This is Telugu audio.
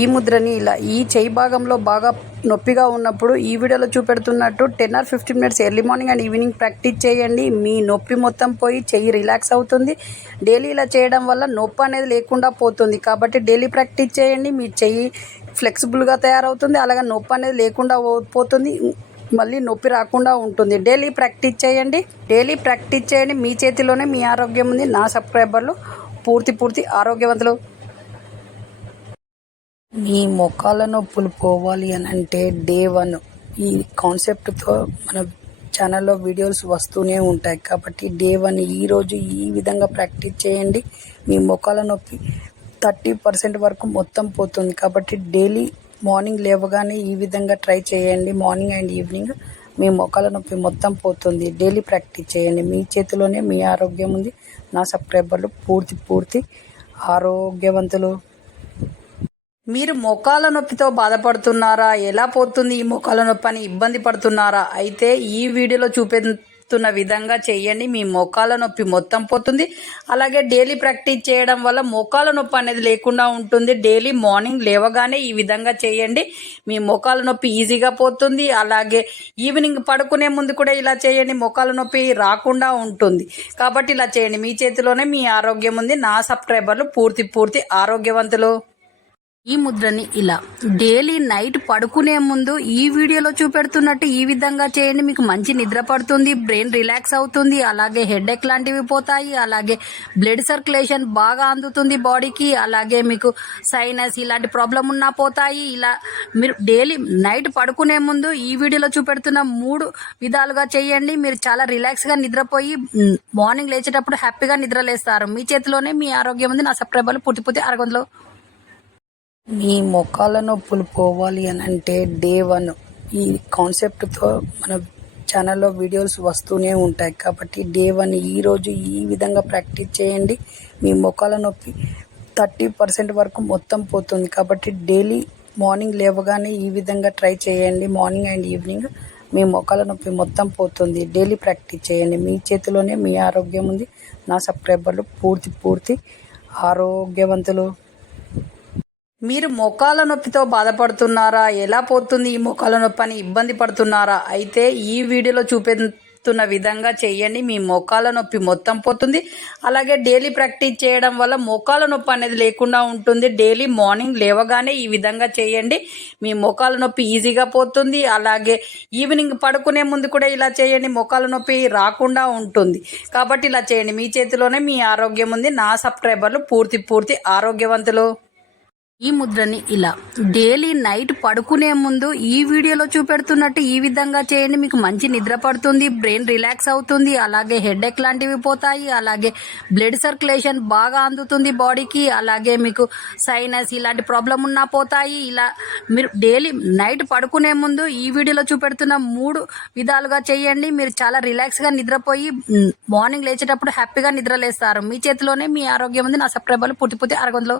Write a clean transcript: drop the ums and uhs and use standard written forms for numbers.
ఈ ముద్రని ఇలా ఈ చెయ్యి భాగంలో బాగా నొప్పిగా ఉన్నప్పుడు ఈ వీడియోలో చూపెడుతున్నట్టు 10 or 15 minutes early morning and evening practice చేయండి. మీ నొప్పి మొత్తం పోయి చెయ్యి రిలాక్స్ అవుతుంది. డైలీ ఇలా చేయడం వల్ల నొప్పి అనేది లేకుండా పోతుంది. కాబట్టి డైలీ ప్రాక్టీస్ చేయండి. మీ చెయ్యి ఫ్లెక్సిబుల్గా తయారవుతుంది. అలాగే నొప్పి అనేది లేకుండా పోతుంది. మళ్ళీ నొప్పి రాకుండా ఉంటుంది. డైలీ ప్రాక్టీస్ చేయండి. మీ చేతిలోనే మీ ఆరోగ్యం ఉంది. నా సబ్స్క్రైబర్లు పూర్తి ఆరోగ్యవంతులు. మీ మోకాళ్ళ నొప్పులు పోవాలి అని అంటే డే 1 ఈ కాన్సెప్ట్తో మన ఛానల్లో వీడియోస్ వస్తూనే ఉంటాయి. కాబట్టి డే 1 ఈరోజు ఈ విధంగా ప్రాక్టీస్ చేయండి. మీ మోకాళ్ళ నొప్పి 30% వరకు మొత్తం పోతుంది. కాబట్టి డైలీ మార్నింగ్ లేవగానే ఈ విధంగా ట్రై చేయండి. మార్నింగ్ అండ్ ఈవినింగ్ మీ మోకాళ్ళ నొప్పి మొత్తం పోతుంది. డైలీ ప్రాక్టీస్ చేయండి. మీ చేతిలోనే మీ ఆరోగ్యం ఉంది. నా సబ్స్క్రైబర్లు పూర్తి ఆరోగ్యవంతులు. మీరు మోకాళ్ళ నొప్పితో బాధపడుతున్నారా? ఎలా పోతుంది ఈ మోకాళ్ళ నొప్పి అని ఇబ్బంది పడుతున్నారా? అయితే ఈ వీడియోలో చూపెడుతున్న విధంగా చేయండి. మీ మోకాళ్ళ నొప్పి మొత్తం పోతుంది. అలాగే డైలీ ప్రాక్టీస్ చేయడం వల్ల మోకాళ్ళ నొప్పి అనేది లేకుండా ఉంటుంది. డైలీ మార్నింగ్ లేవగానే ఈ విధంగా చేయండి. మీ మోకాళ్ళ నొప్పి ఈజీగా పోతుంది. అలాగే ఈవినింగ్ పడుకునే ముందు కూడా ఇలా చేయండి. మోకాళ్ళ నొప్పి రాకుండా ఉంటుంది. కాబట్టి ఇలా చేయండి. మీ చేతిలోనే మీ ఆరోగ్యం ఉంది. నా సబ్స్క్రైబర్లు పూర్తి ఆరోగ్యవంతులు. ఈ ముద్రని ఇలా డైలీ నైట్ పడుకునే ముందు ఈ వీడియోలో చూపెడుతున్నట్టు ఈ విధంగా చేయండి. మీకు మంచి నిద్ర పడుతుంది. బ్రెయిన్ రిలాక్స్ అవుతుంది. అలాగే హెడేక్ లాంటివి పోతాయి. అలాగే బ్లడ్ సర్క్యులేషన్ బాగా అందుతుంది బాడీకి. అలాగే మీకు సైనస్ ఇలాంటి ప్రాబ్లం ఉన్నా పోతాయి. ఇలా మీరు డైలీ నైట్ పడుకునే ముందు ఈ వీడియోలో చూపెడుతున్న 3 విధాలుగా చేయండి. మీరు చాలా రిలాక్స్గా నిద్రపోయి మార్నింగ్ లేచేటప్పుడు హ్యాపీగా నిద్రలేస్తారు. మీ చేతిలోనే మీ ఆరోగ్యం ఉంది. నా సబ్స్క్రైబర్లు పూర్తి ఆరోగ్యంలో. మీ మోకాళ్ళ నొప్పులు పోవాలి అని అంటే డే 1 ఈ కాన్సెప్ట్తో మన ఛానల్లో వీడియోస్ వస్తూనే ఉంటాయి. కాబట్టి డే 1 ఈరోజు ఈ విధంగా ప్రాక్టీస్ చేయండి. మీ మోకాళ్ళ నొప్పి 30% వరకు మొత్తం పోతుంది. కాబట్టి డైలీ మార్నింగ్ లేవగానే ఈ విధంగా ట్రై చేయండి. మార్నింగ్ అండ్ ఈవినింగ్ మీ మోకాళ్ళ నొప్పి మొత్తం పోతుంది. డైలీ ప్రాక్టీస్ చేయండి. మీ చేతిలోనే మీ ఆరోగ్యం ఉంది. నా సబ్స్క్రైబర్లు పూర్తి ఆరోగ్యవంతులు. మీరు మోకాళ్ళ నొప్పితో బాధపడుతున్నారా? ఎలా పోతుంది ఈ మోకాళ్ళ నొప్పి అని ఇబ్బంది పడుతున్నారా? అయితే ఈ వీడియోలో చూపెడుతున్న విధంగా చేయండి. మీ మోకాళ్ళ నొప్పి మొత్తం పోతుంది. అలాగే డైలీ ప్రాక్టీస్ చేయడం వల్ల మోకాళ్ళ నొప్పి అనేది లేకుండా ఉంటుంది. డైలీ మార్నింగ్ లేవగానే ఈ విధంగా చేయండి. మీ మోకాళ్ళ నొప్పి ఈజీగా పోతుంది. అలాగే ఈవినింగ్ పడుకునే ముందు కూడా ఇలా చేయండి. మోకాళ్ళ నొప్పి రాకుండా ఉంటుంది. కాబట్టి ఇలా చేయండి. మీ చేతిలోనే మీ ఆరోగ్యం ఉంది. నా సబ్స్క్రైబర్లు పూర్తి ఆరోగ్యవంతులు. ఈ ముద్రని ఇలా డైలీ నైట్ పడుకునే ముందు ఈ వీడియోలో చూపెడుతున్నట్టు ఈ విధంగా చేయండి. మీకు మంచి నిద్ర పడుతుంది. బ్రెయిన్ రిలాక్స్ అవుతుంది. అలాగే హెడేక్ లాంటివి పోతాయి. అలాగే బ్లడ్ సర్క్యులేషన్ బాగా అందుతుంది బాడీకి. అలాగే మీకు సైనస్ ఇలాంటి ప్రాబ్లం ఉన్నా పోతాయి. ఇలా మీరు డైలీ నైట్ పడుకునే ముందు ఈ వీడియోలో చూపెడుతున్న 3 విధాలుగా చేయండి. మీరు చాలా రిలాక్స్గా నిద్రపోయి మార్నింగ్ లేచేటప్పుడు హ్యాపీగా నిద్రలేస్తారు. మీ చేతిలోనే మీ ఆరోగ్యం ఉంది. నా సబ్స్క్రైబర్లు పూర్తి ఆరోగ్యంలో.